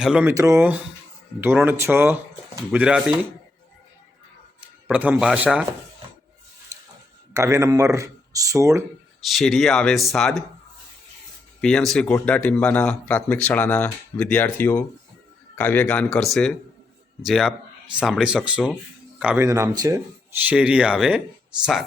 Hello મિત્રો, ધોરણ છ, ગુજરાતી, પ્રથમ ભાષા, કાવ્ય નંબર સોળ, શેરીએ આવે સાદ. પીએમ શ્રી ગોઠડા ટીમ્બાના પ્રાથમિક શાળાના વિદ્યાર્થીઓ કાવ્ય ગાન કરશે. જે આપ સાંભળી શકશો. કાવ્યનું નામ છે, શેરીએ આવે સાદ.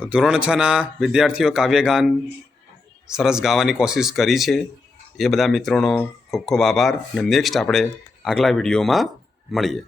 તો ધોરણ છના વિદ્યાર્થીઓ કાવ્યગાન સરસ ગાવાની કોશિશ કરી છે. એ બધા મિત્રોનો ખૂબ ખૂબ આભાર અને નેક્સ્ટ આપણે આગલા વિડીયોમાં મળીએ.